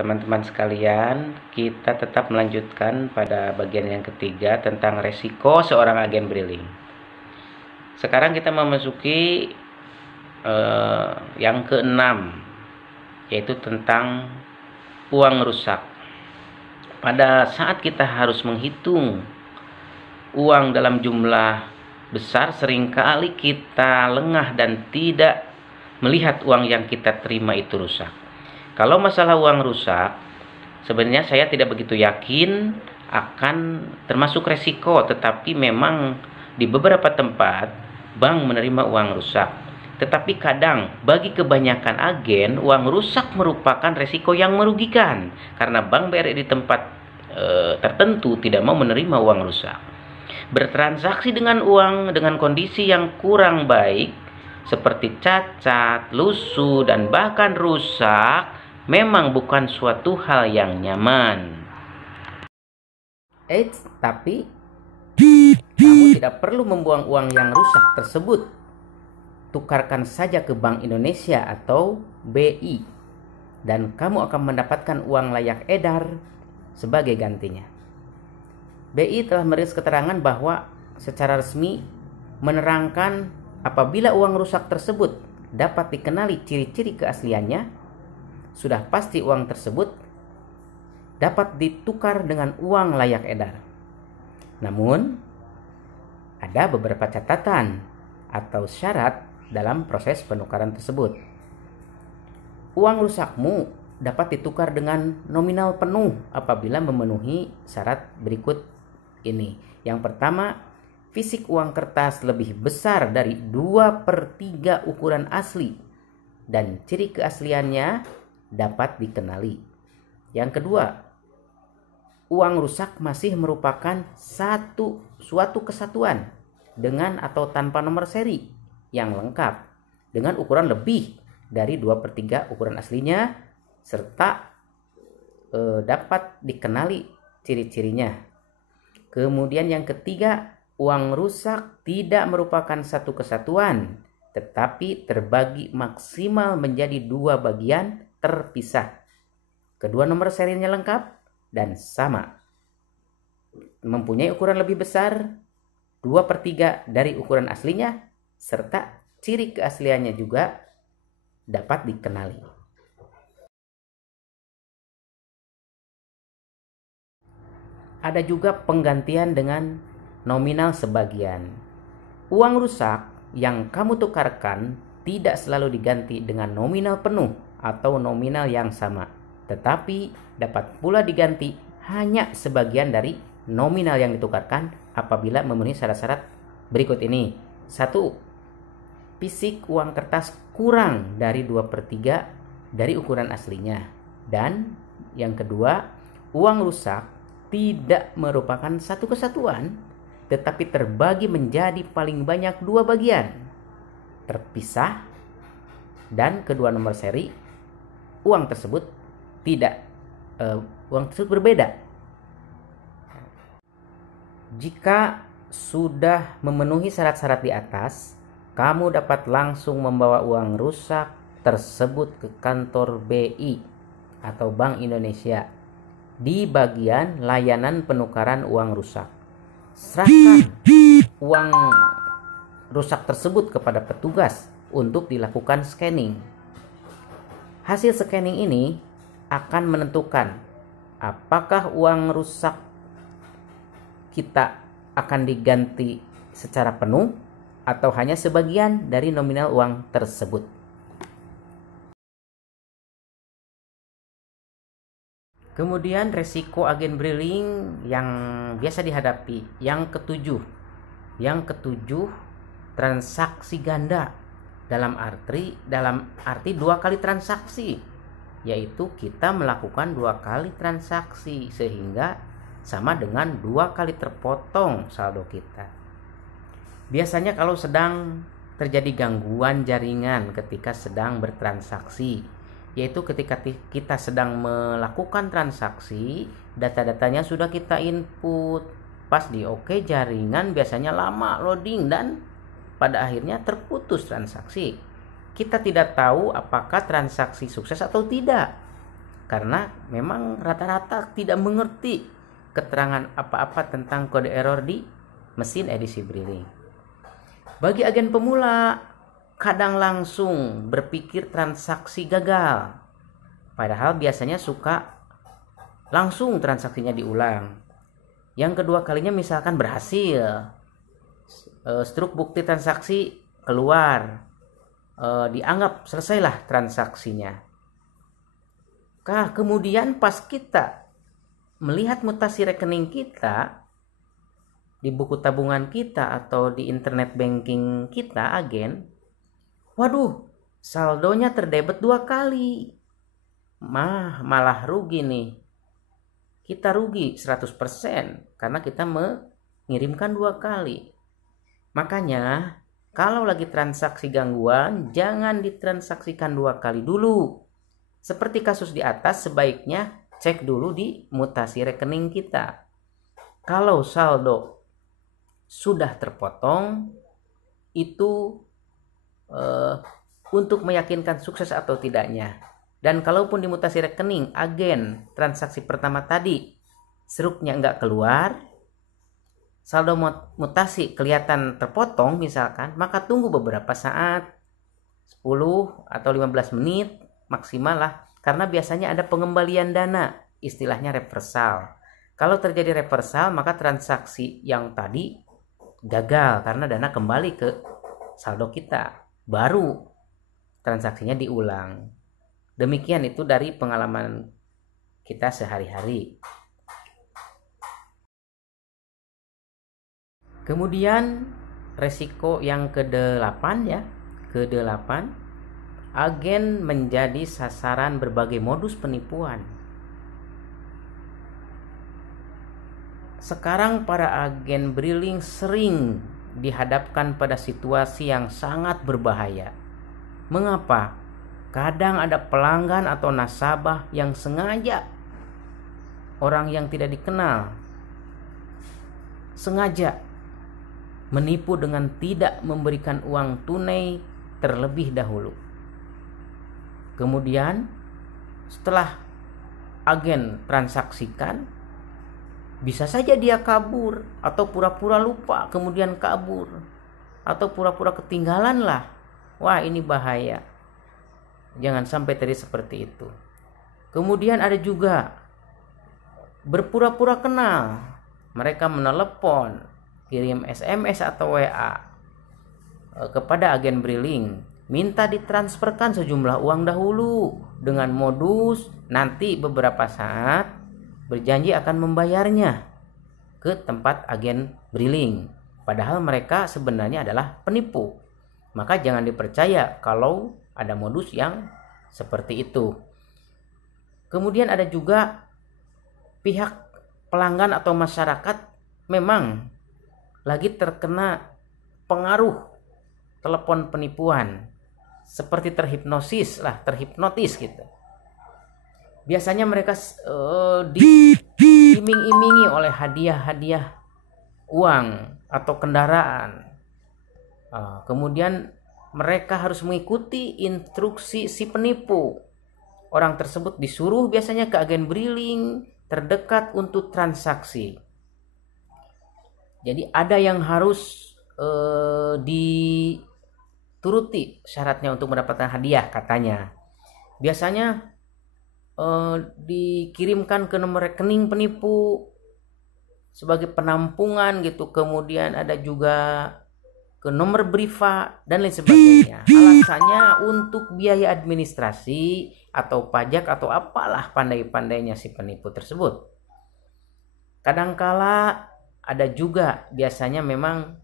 teman-teman sekalian, kita tetap melanjutkan pada bagian yang ketiga tentang resiko seorang agen briling. Sekarang kita memasuki yang keenam, yaitu tentang uang rusak. Pada saat kita harus menghitung uang dalam jumlah besar, seringkali kita lengah dan tidak melihat uang yang kita terima itu rusak. Kalau masalah uang rusak, sebenarnya saya tidak begitu yakin akan termasuk resiko, tetapi memang di beberapa tempat bank menerima uang rusak. Tetapi kadang bagi kebanyakan agen, uang rusak merupakan resiko yang merugikan karena bank BRI di tempat tertentu tidak mau menerima uang rusak. Bertransaksi dengan uang dengan kondisi yang kurang baik seperti cacat, lusuh, dan bahkan rusak memang bukan suatu hal yang nyaman. Tapi kamu tidak perlu membuang uang yang rusak tersebut. Tukarkan saja ke Bank Indonesia atau BI, dan kamu akan mendapatkan uang layak edar sebagai gantinya. BI telah merilis keterangan bahwa secara resmi menerangkan apabila uang rusak tersebut dapat dikenali ciri-ciri keasliannya, sudah pasti uang tersebut dapat ditukar dengan uang layak edar. Namun, ada beberapa catatan atau syarat dalam proses penukaran tersebut. Uang rusakmu dapat ditukar dengan nominal penuh apabila memenuhi syarat berikut ini. Yang pertama, fisik uang kertas lebih besar dari 2/3 ukuran asli dan ciri keasliannya dapat dikenali. Yang kedua, uang rusak masih merupakan suatu kesatuan dengan atau tanpa nomor seri yang lengkap dengan ukuran lebih dari 2/3 ukuran aslinya serta dapat dikenali ciri-cirinya. Kemudian yang ketiga, uang rusak tidak merupakan satu kesatuan tetapi terbagi maksimal menjadi 2 bagian terpisah. Kedua nomor serinya lengkap dan sama. Mempunyai ukuran lebih besar 2/3 dari ukuran aslinya serta ciri keasliannya juga dapat dikenali. Ada juga penggantian dengan nominal sebagian. Uang rusak yang kamu tukarkan tidak selalu diganti dengan nominal penuh atau nominal yang sama, tetapi dapat pula diganti hanya sebagian dari nominal yang ditukarkan apabila memenuhi syarat-syarat berikut ini. 1. Fisik uang kertas kurang dari 2/3 dari ukuran aslinya. Dan yang kedua, uang rusak tidak merupakan satu kesatuan tetapi terbagi menjadi paling banyak 2 bagian terpisah, dan kedua nomor seri uang tersebut berbeda. Jika sudah memenuhi syarat-syarat di atas, kamu dapat langsung membawa uang rusak tersebut ke kantor BI atau Bank Indonesia di bagian layanan penukaran uang rusak. Serahkan uang rusak tersebut kepada petugas untuk dilakukan scanning. Hasil scanning ini akan menentukan apakah uang rusak kita akan diganti secara penuh atau hanya sebagian dari nominal uang tersebut. Kemudian resiko agen briling yang biasa dihadapi. Yang ketujuh, transaksi ganda. Dalam arti 2 kali transaksi, yaitu kita melakukan 2 kali transaksi sehingga sama dengan 2 kali terpotong saldo kita. Biasanya kalau sedang terjadi gangguan jaringan ketika sedang bertransaksi, yaitu ketika kita sedang melakukan transaksi, data-datanya sudah kita input, pas di oke jaringan biasanya lama loading dan pada akhirnya terputus transaksi. Kita tidak tahu apakah transaksi sukses atau tidak. karena memang rata-rata tidak mengerti keterangan apa-apa tentang kode error di mesin edisi Brilink. Bagi agen pemula, kadang langsung berpikir transaksi gagal, padahal biasanya suka langsung transaksinya diulang. Yang kedua kalinya misalkan berhasil, struk bukti transaksi keluar, dianggap selesailah transaksinya. Kemudian pas kita melihat mutasi rekening kita di buku tabungan kita atau di internet banking kita agen, waduh, saldonya terdebet 2 kali. Malah rugi nih. Kita rugi 100% karena kita mengirimkan 2 kali. Makanya kalau lagi transaksi gangguan, jangan ditransaksikan 2 kali dulu. Seperti kasus di atas, sebaiknya cek dulu di mutasi rekening kita. Kalau saldo sudah terpotong, itu untuk meyakinkan sukses atau tidaknya. Dan kalaupun di mutasi rekening agen transaksi pertama tadi struknya nggak keluar, saldo mutasi kelihatan terpotong misalkan, maka tunggu beberapa saat, 10 atau 15 menit maksimal lah, karena biasanya ada pengembalian dana, istilahnya reversal. Kalau terjadi reversal, maka transaksi yang tadi gagal karena dana kembali ke saldo kita, baru transaksinya diulang. Demikian itu dari pengalaman kita sehari-hari. Kemudian resiko yang ke-8 ya, ke-8, agen menjadi sasaran berbagai modus penipuan. Sekarang para agen Brilink sering dihadapkan pada situasi yang sangat berbahaya. Mengapa? Kadang ada pelanggan atau nasabah yang sengaja, orang yang tidak dikenal, sengaja menipu dengan tidak memberikan uang tunai terlebih dahulu. Kemudian setelah agen transaksikan, bisa saja dia kabur atau pura-pura lupa kemudian kabur, atau pura-pura ketinggalan lah. Wah, ini bahaya. Jangan sampai terjadi seperti itu. Kemudian ada juga berpura-pura kenal. Mereka menelepon, kirim SMS atau WA kepada agen Brilink, minta ditransferkan sejumlah uang dahulu dengan modus nanti beberapa saat berjanji akan membayarnya ke tempat agen Brilink. Padahal mereka sebenarnya adalah penipu. Maka jangan dipercaya kalau ada modus yang seperti itu. Kemudian ada juga pihak pelanggan atau masyarakat memang lagi terkena pengaruh telepon penipuan, seperti terhipnotis gitu. Biasanya mereka diiming-imingi oleh hadiah-hadiah uang atau kendaraan. Kemudian mereka harus mengikuti instruksi si penipu. Orang tersebut disuruh biasanya ke agen Brilink terdekat untuk transaksi. Jadi ada yang harus dituruti syaratnya untuk mendapatkan hadiah katanya. Biasanya dikirimkan ke nomor rekening penipu sebagai penampungan gitu. Kemudian ada juga ke nomor Briva dan lain sebagainya. Alasannya untuk biaya administrasi atau pajak atau apalah pandai-pandainya si penipu tersebut. Kadangkala ada juga biasanya memang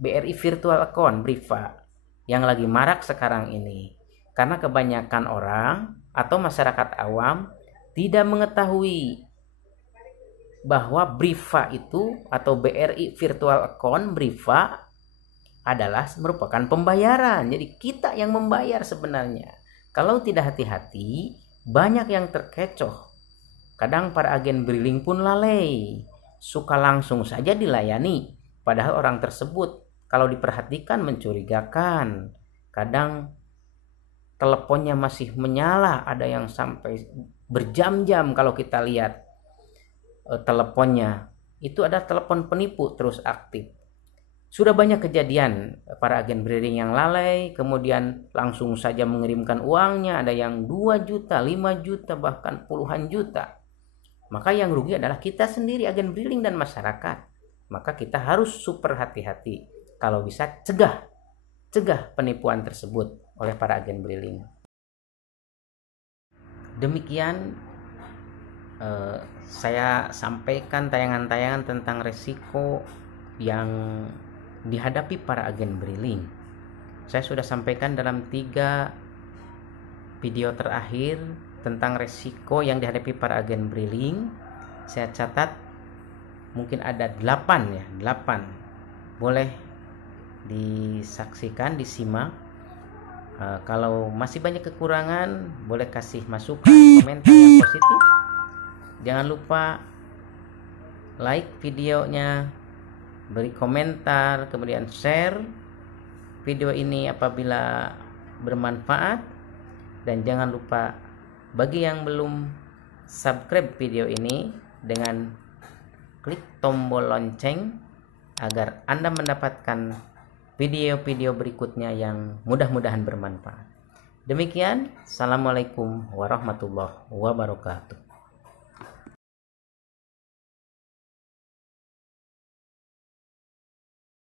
BRI virtual account Briva yang lagi marak sekarang ini. Karena kebanyakan orang atau masyarakat awam tidak mengetahui bahwa Briva itu atau BRI virtual account Briva adalah merupakan pembayaran. Jadi kita yang membayar sebenarnya. Kalau tidak hati-hati, banyak yang terkecoh. Kadang para agen Brilink pun lalai, suka langsung saja dilayani, padahal orang tersebut kalau diperhatikan mencurigakan. Kadang teleponnya masih menyala, ada yang sampai berjam-jam kalau kita lihat teleponnya. Itu ada telepon penipu terus aktif. Sudah banyak kejadian para agen briling yang lalai, kemudian langsung saja mengirimkan uangnya, ada yang 2 juta, 5 juta, bahkan puluhan juta. Maka yang rugi adalah kita sendiri, agen briling dan masyarakat. Maka kita harus super hati-hati. Kalau bisa cegah penipuan tersebut oleh para agen briling. Demikian saya sampaikan tayangan-tayangan tentang resiko yang dihadapi para agen briling. Saya sudah sampaikan dalam 3 video terakhir tentang resiko yang dihadapi para agen briling. Saya catat mungkin ada 8. Boleh disaksikan, disimak. Kalau masih banyak kekurangan, boleh kasih masukan, komentar yang positif. Jangan lupa like videonya, beri komentar, kemudian share video ini apabila bermanfaat, dan jangan lupa bagi yang belum subscribe video ini dengan klik tombol lonceng agar Anda mendapatkan video-video berikutnya yang mudah-mudahan bermanfaat. Demikian, assalamualaikum warahmatullahi wabarakatuh.